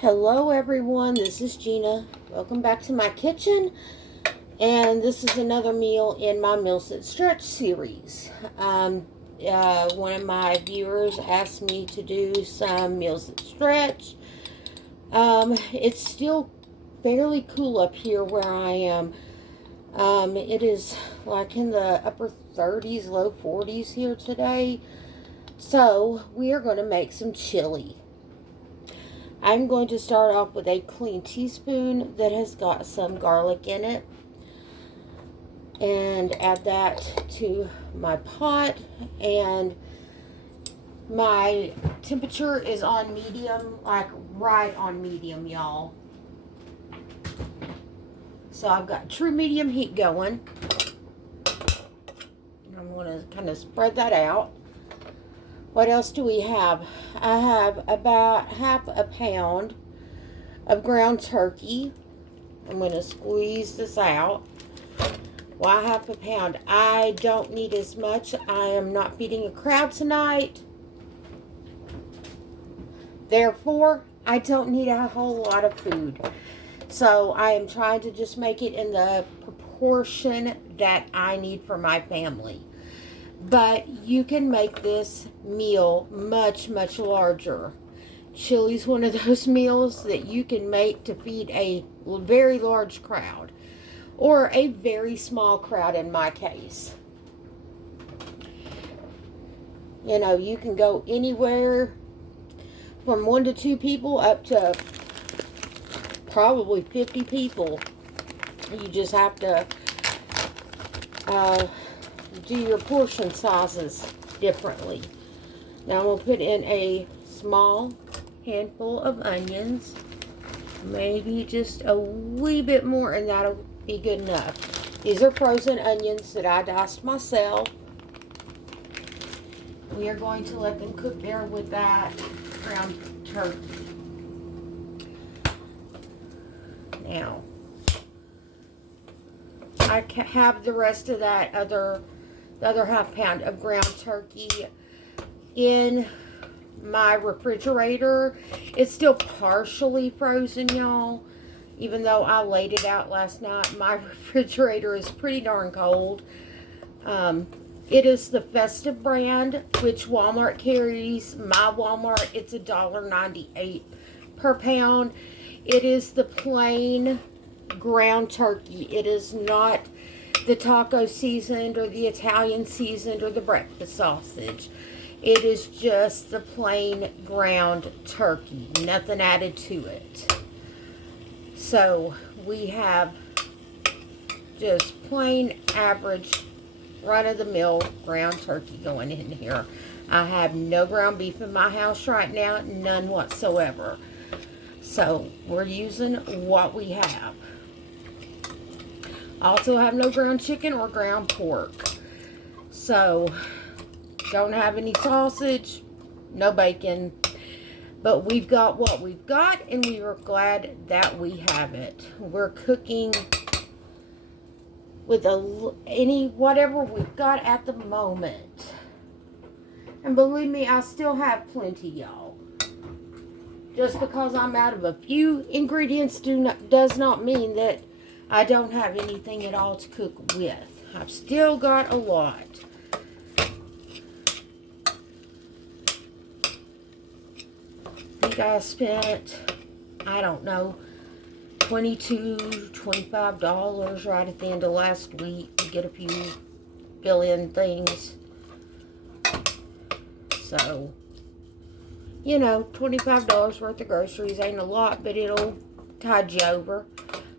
Hello everyone, this is Gina. Welcome back to my kitchen, and this is another meal in my Meals That Stretch series. One of my viewers asked me to do some Meals That Stretch. It's still fairly cool up here where I am. It is like in the upper 30s, low 40s here today. So we are going to make some chili. I'm going to start off with a clean teaspoon that has got some garlic in it, and add that to my pot. And my temperature is on medium, like right on medium, y'all. So I've got true medium heat going. I'm going to kind of spread that out. What else do we have? I have about half a pound of ground turkey. I'm going to squeeze this out. Why half a pound? I don't need as much. I am not feeding a crowd tonight. Therefore, I don't need a whole lot of food. So I am trying to just make it in the proportion that I need for my family. But you can make this meal much, much larger. Chili's one of those meals that you can make to feed a very large crowd, or a very small crowd in my case. You know, you can go anywhere from 1 to 2 people up to probably 50 people. You just have to do your portion sizes differently. Now I'm going to put in a small handful of onions, maybe just a wee bit more, and that'll be good enough. These are frozen onions that I diced myself. We are going to let them cook there with that ground turkey. Now I have the rest of that the other half pound of ground turkey in my refrigerator. It's still partially frozen, y'all. Even though I laid it out last night, my refrigerator is pretty darn cold. It is the Festive brand, which Walmart carries. My Walmart, it's $1.98 per pound. It is the plain ground turkey. It is not the taco seasoned or the Italian seasoned or the breakfast sausage. It is just the plain ground turkey, nothing added to it. So we have just plain average run-of-the-mill ground turkey going in here. I have no ground beef in my house right now, none whatsoever. So we're using what we have. I also have no ground chicken or ground pork. So, don't have any sausage, no bacon. But we've got what we've got, and we are glad that we have it. We're cooking with whatever we've got at the moment. And believe me, I still have plenty, y'all. Just because I'm out of a few ingredients does not mean that I don't have anything at all to cook with. I've still got a lot. I think I spent, I don't know, $22, $25 right at the end of last week to get a few fill-in things. So, you know, $25 worth of groceries ain't a lot, but it'll tide you over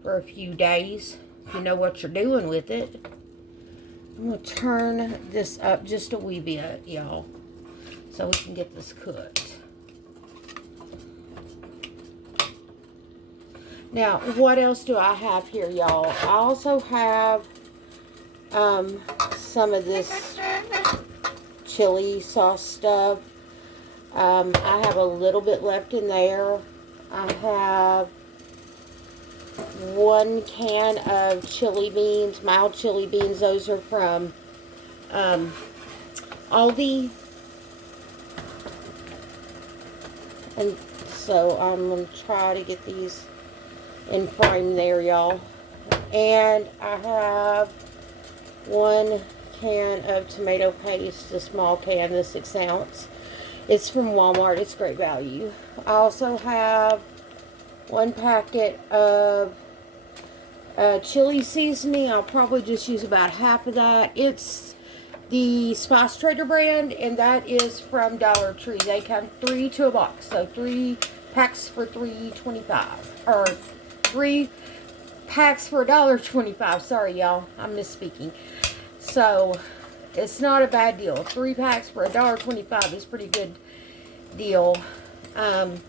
for a few days if you know what you're doing with it. I'm going to turn this up just a wee bit, y'all, so we can get this cooked. Now, what else do I have here, y'all? I also have some of this chili sauce stuff. I have a little bit left in there. I have 1 can of chili beans, mild chili beans. Those are from Aldi. And So I'm going to try to get these in frame there, y'all. And I have 1 can of tomato paste, a small can, the 6 ounce. It's from Walmart. It's great value. I also have 1 packet of chili seasoning. I'll probably just use about half of that. It's the Spice Trader brand, and that is from Dollar Tree. They come 3 to a box, so 3 packs for $3.25, or 3 packs for $1.25. Sorry, y'all, I'm misspeaking. So it's not a bad deal. 3 packs for $1.25 is a pretty good deal. And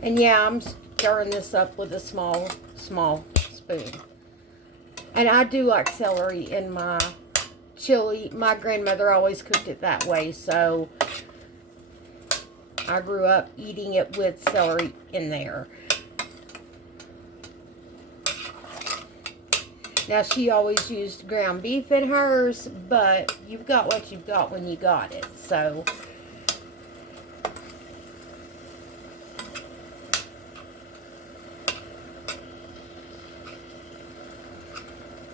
yeah, I'm stirring this up with a small spoon. And I do like celery in my chili. My grandmother always cooked it that way, so I grew up eating it with celery in there. Now, she always used ground beef in hers, but you've got what you've got when you got it, so.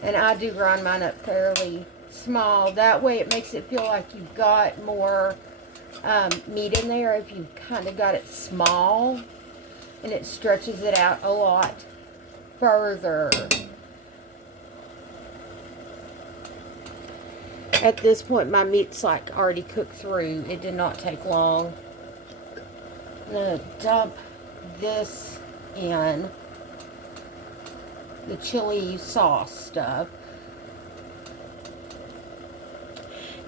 And I do grind mine up fairly small. That way it makes it feel like you've got more meat in there if you kind of got it small. And it stretches it out a lot further. At this point, my meat's like already cooked through. It did not take long. I'm going to dump this in the chili sauce stuff.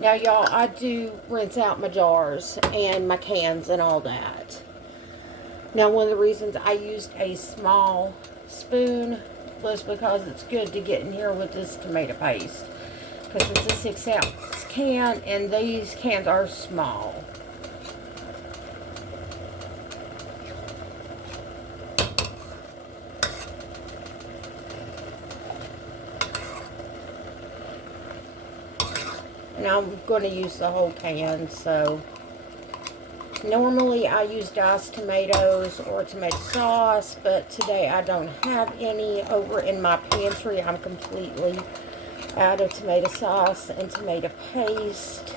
Now, y'all, I do rinse out my jars and my cans and all that. Now, one of the reasons I used a small spoon was because it's good to get in here with this tomato paste. Because it's a 6 ounce can, and these cans are small. And I'm going to use the whole can, so normally I use diced tomatoes or tomato sauce, but today I don't have any over in my pantry. I'm completely out of tomato sauce and tomato paste,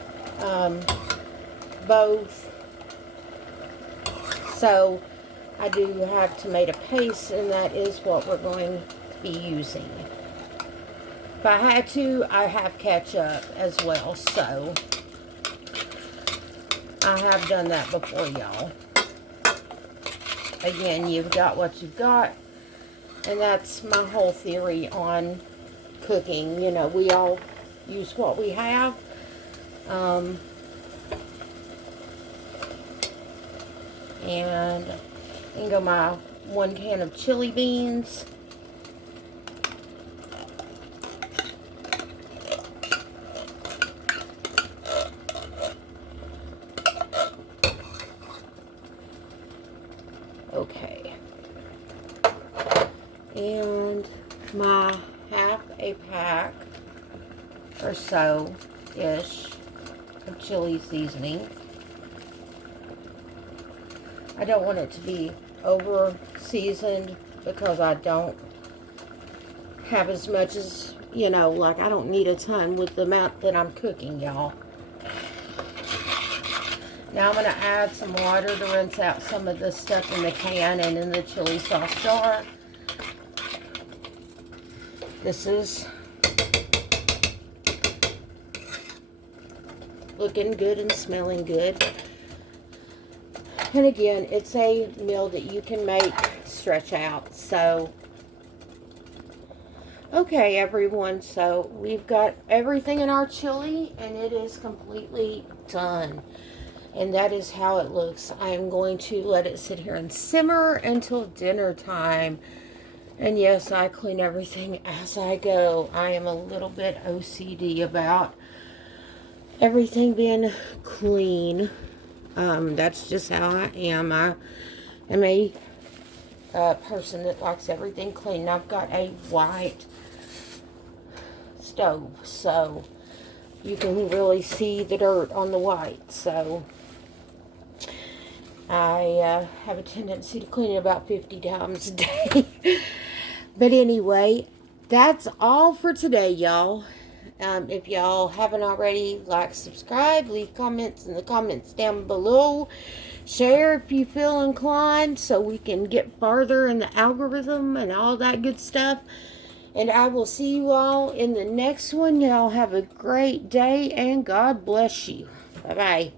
both. So I do have tomato paste, and that is what we're going to be using. If I had to, I have ketchup as well, so I have done that before, y'all. Again, you've got what you've got, and that's my whole theory on cooking. You know, we all use what we have. And I go my 1 can of chili beans. Okay. And my half a pack or so-ish of chili seasoning. I don't want it to be over seasoned because I don't have as much as, you know, like I don't need a ton with the amount that I'm cooking, y'all. Now I'm going to add some water to rinse out some of the stuff in the can and in the chili sauce jar. This is looking good and smelling good. And again, it's a meal that you can make stretch out. So, okay, everyone. So, we've got everything in our chili, and it is completely done. And that is how it looks. I am going to let it sit here and simmer until dinner time. And yes, I clean everything as I go. I am a little bit OCD about everything being clean. That's just how I am. I am a person that likes everything clean. I've got a white stove, so you can really see the dirt on the white. So I have a tendency to clean it about 50 times a day. But anyway, that's all for today, y'all. If y'all haven't already, like, subscribe, leave comments in the comments down below. Share if you feel inclined so we can get farther in the algorithm and all that good stuff. And I will see you all in the next one. Y'all have a great day and God bless you. Bye-bye.